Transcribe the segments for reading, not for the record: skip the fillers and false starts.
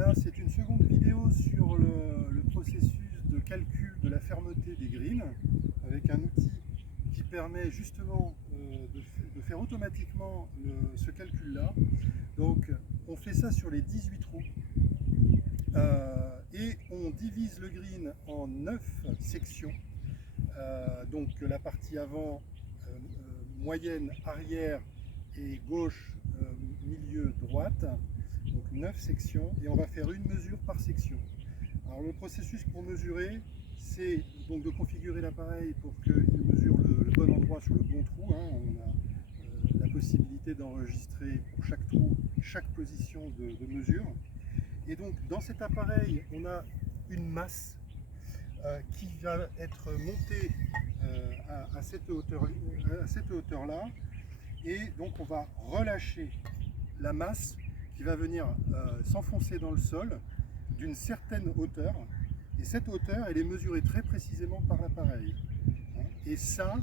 Là, c'est une seconde vidéo sur le processus de calcul de la fermeté des greens avec un outil qui permet justement de faire automatiquement ce calcul-là. Donc, on fait ça sur les 18 trous et on divise le green en 9 sections. Donc, la partie avant, moyenne, arrière et gauche, milieu, droite. Donc 9 sections et on va faire une mesure par section. Alors le processus pour mesurer, c'est donc de configurer l'appareil pour qu'il mesure le bon endroit sur le bon trou. On a la possibilité d'enregistrer pour chaque trou, chaque position de mesure. Et donc dans cet appareil, on a une masse qui va être montée à cette hauteur-là. Et donc on va relâcher la masse qui va venir s'enfoncer dans le sol d'une certaine hauteur. Et cette hauteur, elle est mesurée très précisément par l'appareil. Et ça,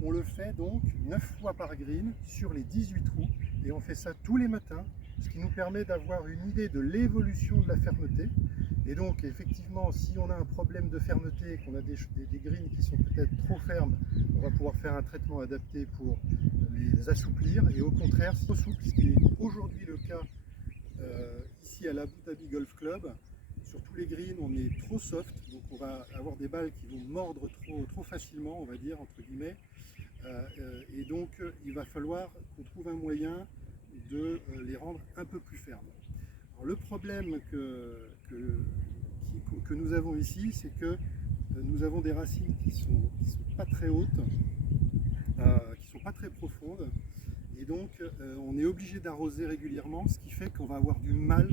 on le fait donc 9 fois par green sur les 18 trous. Et on fait ça tous les matins, ce qui nous permet d'avoir une idée de l'évolution de la fermeté. Et donc, effectivement, si on a un problème de fermeté, qu'on a des greens qui sont peut-être trop fermes, on va pouvoir faire un traitement adapté pour les assouplir. Et au contraire, si on souple, ce qui est aujourd'hui le cas ici à l'Abu Dhabi Golf Club, sur tous les greens, on est trop soft, donc on va avoir des balles qui vont mordre trop facilement, on va dire, entre guillemets. Et donc, il va falloir qu'on trouve un moyen de les rendre un peu plus fermes. Alors, le problème que nous avons ici, c'est que nous avons des racines qui sont pas très hautes, qui sont pas très profondes, et donc on est obligé d'arroser régulièrement, ce qui fait qu'on va avoir du mal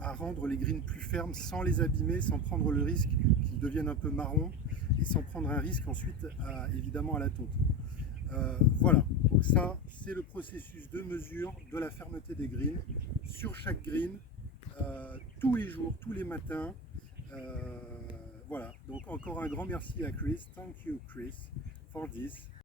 à rendre les greens plus fermes sans les abîmer, sans prendre le risque qu'ils deviennent un peu marrons et sans prendre un risque ensuite évidemment à la tonte. Voilà, donc ça c'est le processus de mesure de la fermeté des greens sur chaque green, tous les jours, tous les matins. Voilà, donc encore un grand merci à Chris. Thank you Chris for this.